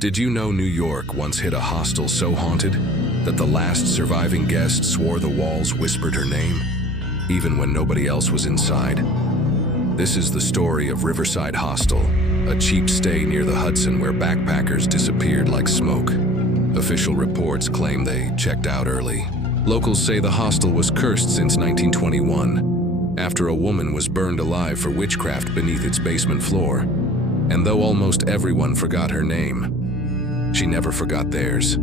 Did you know New York once hid a hostel so haunted that the last surviving guest swore the walls whispered her name, even when nobody else was inside? This is the story of Riverside Hostel, a cheap stay near the Hudson where backpackers disappeared like smoke. Official reports claim they checked out early. Locals say the hostel was cursed since 1921, after a woman was burned alive for witchcraft beneath its basement floor. And though almost everyone forgot her name, she never forgot theirs.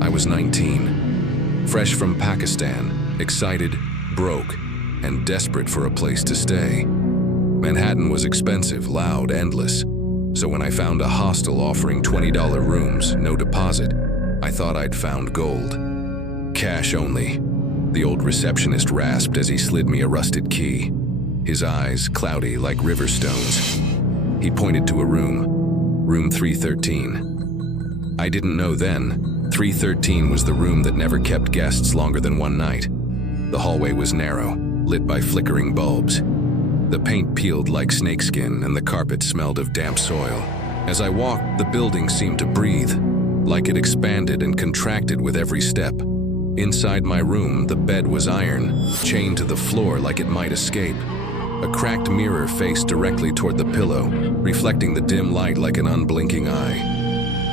I was 19, fresh from Pakistan, excited, broke, and desperate for a place to stay. Manhattan was expensive, loud, endless, so when I found a hostel offering $20 rooms, no deposit, I thought I'd found gold. Cash only, the old receptionist rasped as he slid me a rusted key, his eyes cloudy like river stones. He pointed to a room, room 313. I didn't know then, 313 was the room that never kept guests longer than one night. The hallway was narrow, lit by flickering bulbs. The paint peeled like snakeskin and the carpet smelled of damp soil. As I walked, the building seemed to breathe, like it expanded and contracted with every step. Inside my room, the bed was iron, chained to the floor like it might escape. A cracked mirror faced directly toward the pillow, reflecting the dim light like an unblinking eye.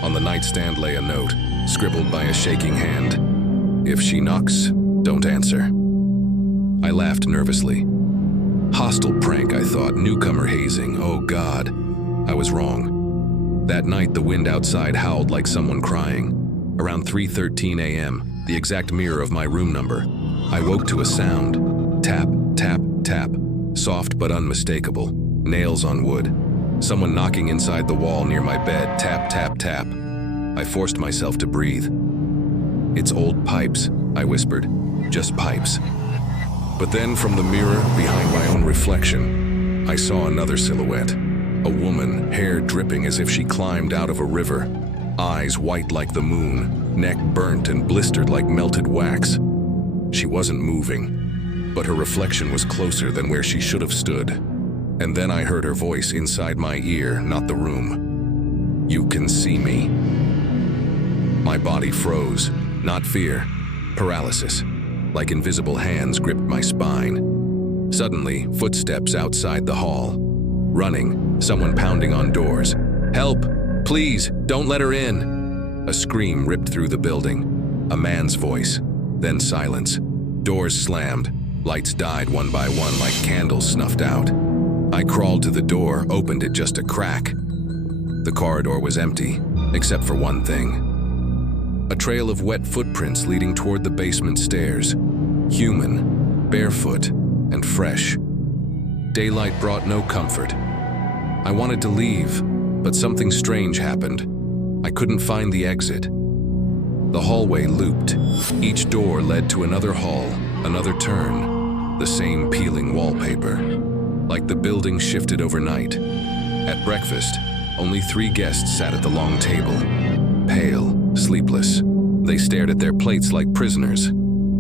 On the nightstand lay a note, scribbled by a shaking hand. "If she knocks, don't answer." I laughed nervously. Hostel prank, I thought, newcomer hazing, oh God. I was wrong. That night, the wind outside howled like someone crying. Around 3:13 a.m., the exact mirror of my room number, I woke to a sound. Tap, tap, tap. Soft but unmistakable. Nails on wood. Someone knocking inside the wall near my bed. Tap, tap, tap. I forced myself to breathe. "It's old pipes," I whispered. "Just pipes." But then from the mirror, behind my own reflection, I saw another silhouette. A woman, hair dripping as if she climbed out of a river. Eyes white like the moon, neck burnt and blistered like melted wax. She wasn't moving, but her reflection was closer than where she should have stood. And then I heard her voice inside my ear, not the room. "You can see me." My body froze, not fear, paralysis, like invisible hands gripped my spine. Suddenly, footsteps outside the hall. Running, someone pounding on doors. "Help! Please, don't let her in!" A scream ripped through the building. A man's voice, then silence. Doors slammed, lights died one by one like candles snuffed out. I crawled to the door, opened it just a crack. The corridor was empty, except for one thing. A trail of wet footprints leading toward the basement stairs. Human, barefoot, and fresh. Daylight brought no comfort. I wanted to leave, but something strange happened. I couldn't find the exit. The hallway looped. Each door led to another hall, another turn. The same peeling wallpaper. Like the building shifted overnight. At breakfast, only 3 guests sat at the long table. Pale, sleepless. They stared at their plates like prisoners.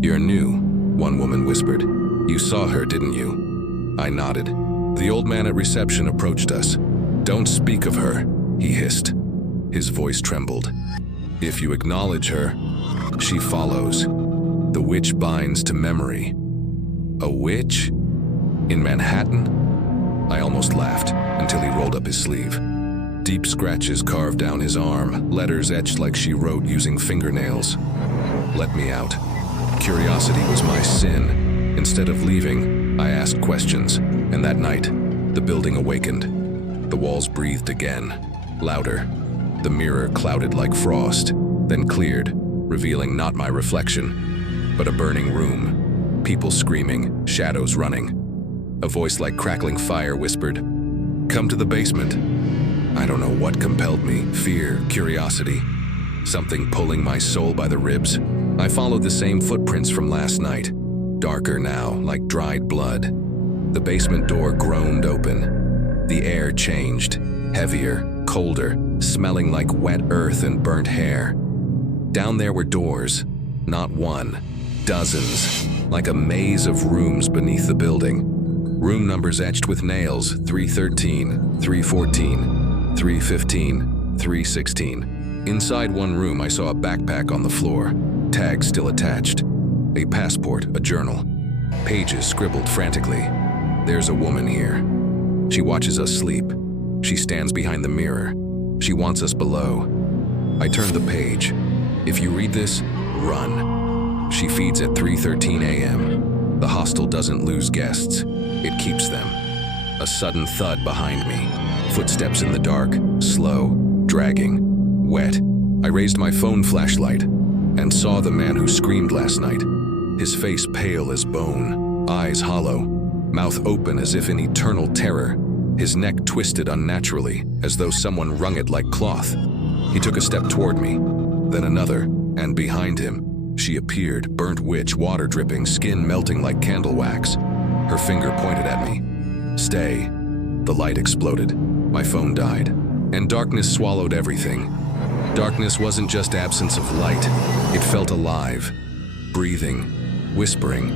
"You're new," one woman whispered. "You saw her, didn't you?" I nodded. The old man at reception approached us. "Don't speak of her," he hissed. His voice trembled. "If you acknowledge her, she follows. The witch binds to memory." A witch? In Manhattan? I almost laughed until he rolled up his sleeve. Deep scratches carved down his arm, letters etched like she wrote using fingernails. "Let me out." Curiosity was my sin. Instead of leaving, I asked questions, and that night, the building awakened. The walls breathed again, louder. The mirror clouded like frost, then cleared, revealing not my reflection, but a burning room. People screaming, shadows running. A voice like crackling fire whispered, "Come to the basement." I don't know what compelled me, fear, curiosity, something pulling my soul by the ribs. I followed the same footprints from last night, darker now, like dried blood. The basement door groaned open. The air changed, heavier, colder, smelling like wet earth and burnt hair. Down there were doors, not one, dozens, like a maze of rooms beneath the building. Room numbers etched with nails, 313, 314, 315, 3:16. Inside one room, I saw a backpack on the floor, tag still attached. A passport, a journal, pages scribbled frantically. There's a woman here. She watches us sleep. She stands behind the mirror. She wants us below. I turned the page. If you read this, run. She feeds at 3:13 a.m. The hostel doesn't lose guests. It keeps them. A sudden thud behind me. Footsteps in the dark, slow, dragging, wet. I raised my phone flashlight and saw the man who screamed last night. His face pale as bone, eyes hollow, mouth open as if in eternal terror. His neck twisted unnaturally, as though someone wrung it like cloth. He took a step toward me, then another, and behind him, she appeared, burnt witch, water dripping, skin melting like candle wax. Her finger pointed at me. Stay. The light exploded. My phone died, and darkness swallowed everything. Darkness wasn't just absence of light. It felt alive, breathing, whispering.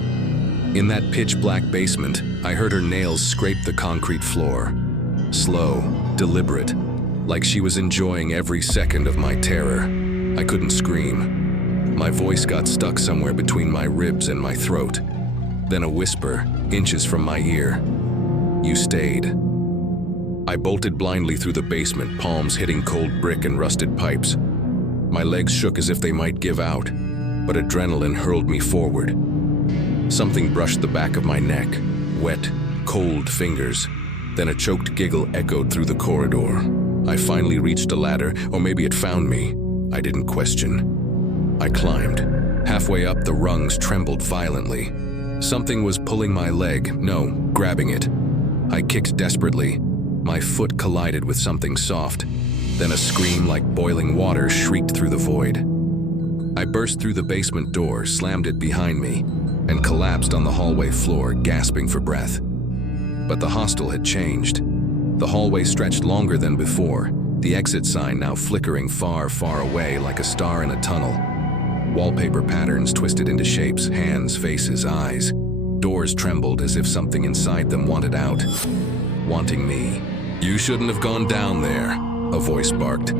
In that pitch-black basement, I heard her nails scrape the concrete floor. Slow, deliberate, like she was enjoying every second of my terror. I couldn't scream. My voice got stuck somewhere between my ribs and my throat. Then a whisper, inches from my ear. You stayed. I bolted blindly through the basement, palms hitting cold brick and rusted pipes. My legs shook as if they might give out, but adrenaline hurled me forward. Something brushed the back of my neck, wet, cold fingers. Then a choked giggle echoed through the corridor. I finally reached a ladder, or maybe it found me. I didn't question. I climbed. Halfway up, the rungs trembled violently. Something was pulling my leg, no, grabbing it. I kicked desperately. My foot collided with something soft. Then a scream like boiling water shrieked through the void. I burst through the basement door, slammed it behind me, and collapsed on the hallway floor, gasping for breath. But the hostel had changed. The hallway stretched longer than before, the exit sign now flickering far, far away like a star in a tunnel. Wallpaper patterns twisted into shapes, hands, faces, eyes. Doors trembled as if something inside them wanted out, wanting me. You shouldn't have gone down there, a voice barked.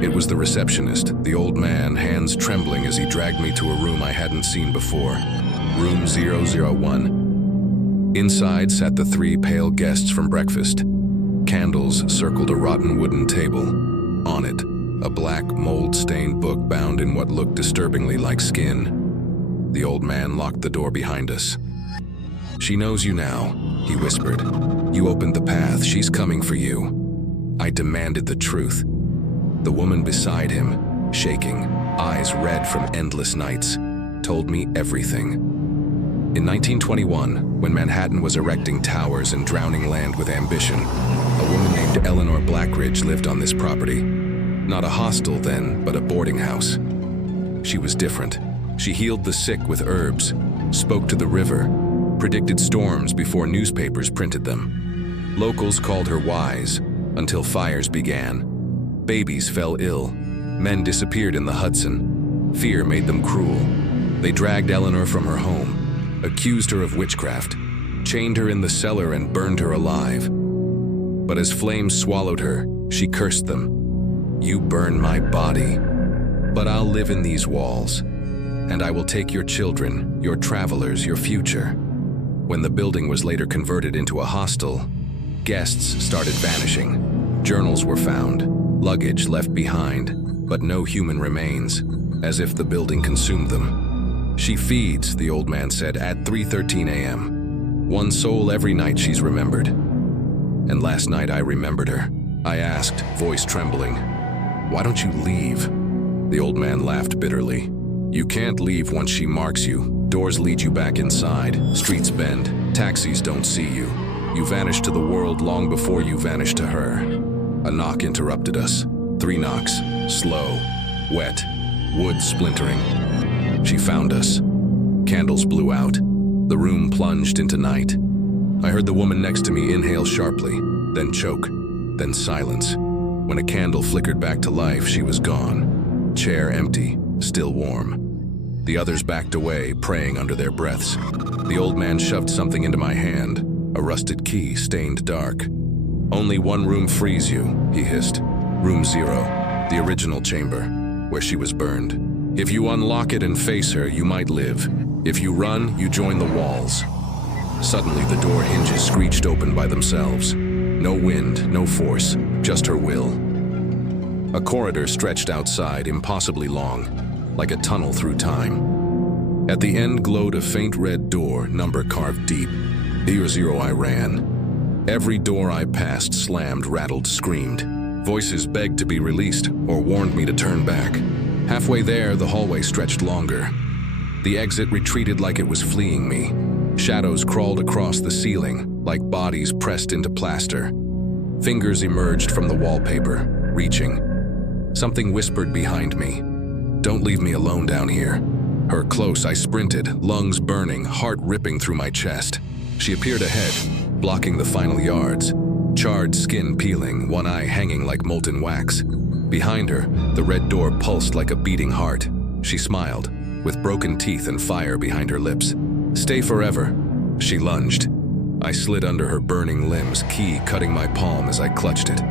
It was the receptionist, the old man, hands trembling as he dragged me to a room I hadn't seen before. Room 001. Inside sat the three pale guests from breakfast. Candles circled a rotten wooden table. On it, a black, mold-stained book bound in what looked disturbingly like skin. The old man locked the door behind us. She knows you now, he whispered. You opened the path, she's coming for you. I demanded the truth. The woman beside him, shaking, eyes red from endless nights, told me everything. In 1921, when Manhattan was erecting towers and drowning land with ambition, a woman named Eleanor Blackridge lived on this property. Not a hostel then, but a boarding house. She was different. She healed the sick with herbs, spoke to the river, predicted storms before newspapers printed them. Locals called her wise, until fires began. Babies fell ill. Men disappeared in the Hudson. Fear made them cruel. They dragged Eleanor from her home, accused her of witchcraft, chained her in the cellar and burned her alive. But as flames swallowed her, she cursed them. You burn my body, but I'll live in these walls, and I will take your children, your travelers, your future. When the building was later converted into a hostel, guests started vanishing. Journals were found, luggage left behind, but no human remains, as if the building consumed them. She feeds, the old man said, at 3:13 a.m. One soul every night she's remembered. And last night I remembered her. I asked, voice trembling, "Why don't you leave?" The old man laughed bitterly. "You can't leave once she marks you. Doors lead you back inside. Streets bend. Taxis don't see you. You vanish to the world long before you vanish to her." A knock interrupted us. 3 knocks. Slow. Wet. Wood splintering. She found us. Candles blew out. The room plunged into night. I heard the woman next to me inhale sharply, then choke, then silence. When a candle flickered back to life, she was gone. Chair empty, still warm. The others backed away, praying under their breaths. The old man shoved something into my hand, a rusted key stained dark. "Only one room frees you," he hissed. Room 0, the original chamber, where she was burned. If you unlock it and face her, you might live. If you run, you join the walls. Suddenly, the door hinges screeched open by themselves. No wind, no force, just her will. A corridor stretched outside, impossibly long, like a tunnel through time. At the end glowed a faint red door, number carved deep. Year 0 I ran. Every door I passed slammed, rattled, screamed. Voices begged to be released or warned me to turn back. Halfway there, the hallway stretched longer. The exit retreated like it was fleeing me. Shadows crawled across the ceiling, like bodies pressed into plaster. Fingers emerged from the wallpaper, reaching. Something whispered behind me. "Don't leave me alone down here." Her close, I sprinted, lungs burning, heart ripping through my chest. She appeared ahead, blocking the final yards. Charred skin peeling, one eye hanging like molten wax. Behind her, the red door pulsed like a beating heart. She smiled, with broken teeth and fire behind her lips. "Stay forever." She lunged. I slid under her burning limbs, key cutting my palm as I clutched it.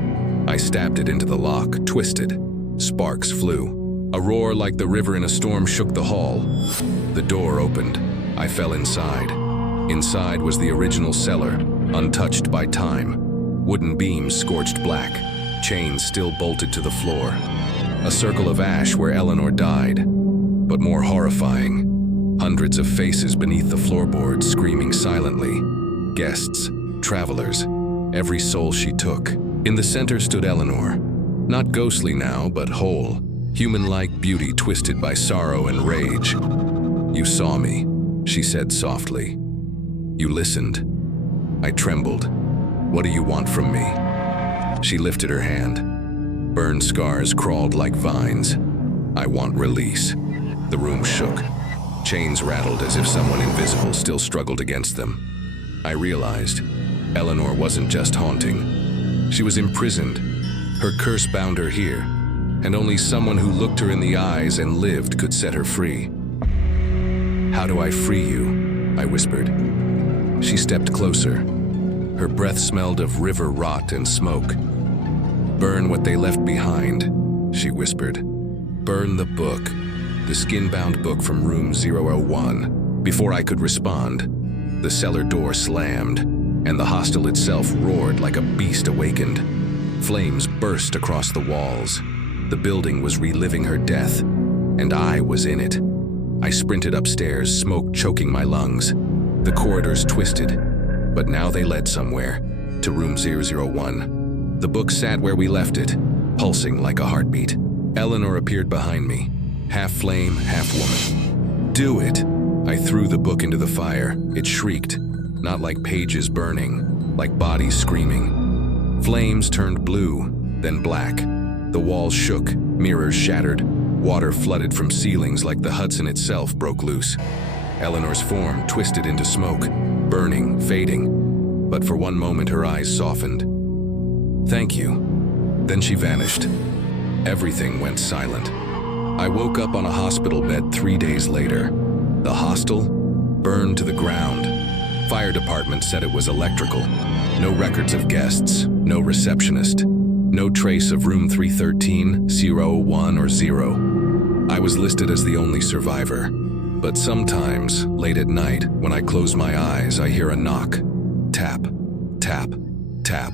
I stabbed it into the lock, twisted. Sparks flew. A roar like the river in a storm shook the hall. The door opened. I fell inside. Inside was the original cellar, untouched by time. Wooden beams scorched black, chains still bolted to the floor. A circle of ash where Eleanor died, but more horrifying. Hundreds of faces beneath the floorboards screaming silently. Guests, travelers, every soul she took. In the center stood Eleanor, not ghostly now, but whole, human-like beauty twisted by sorrow and rage. "You saw me," she said softly. "You listened." I trembled. "What do you want from me?" She lifted her hand. Burned scars crawled like vines. "I want release." The room shook. Chains rattled as if someone invisible still struggled against them. I realized Eleanor wasn't just haunting. She was imprisoned. Her curse bound her here, and only someone who looked her in the eyes and lived could set her free. "How do I free you?" I whispered. She stepped closer. Her breath smelled of river rot and smoke. "Burn what they left behind," she whispered. "Burn the book," the skin-bound book from room 001. Before I could respond, the cellar door slammed, and the hostel itself roared like a beast awakened. Flames burst across the walls. The building was reliving her death, and I was in it. I sprinted upstairs, smoke choking my lungs. The corridors twisted, but now they led somewhere, to room 001. The book sat where we left it, pulsing like a heartbeat. Eleanor appeared behind me, half flame, half woman. "Do it!" I threw the book into the fire. It shrieked, not like pages burning, like bodies screaming. Flames turned blue, then black. The walls shook, mirrors shattered. Water flooded from ceilings like the Hudson itself broke loose. Eleanor's form twisted into smoke, burning, fading. But for one moment her eyes softened. "Thank you." Then she vanished. Everything went silent. I woke up on a hospital bed 3 days later. The hostel burned to the ground. Fire department said it was electrical. No records of guests, no receptionist, no trace of room 313, 01, or 0. I was listed as the only survivor. But sometimes, late at night, when I close my eyes, I hear a knock. Tap, tap, tap.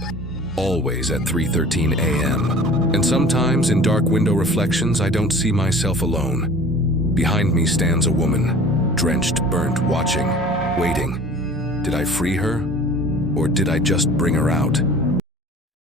Always at 3:13 a.m. And sometimes, in dark window reflections, I don't see myself alone. Behind me stands a woman, drenched, burnt, watching, waiting. Did I free her? Or did I just bring her out?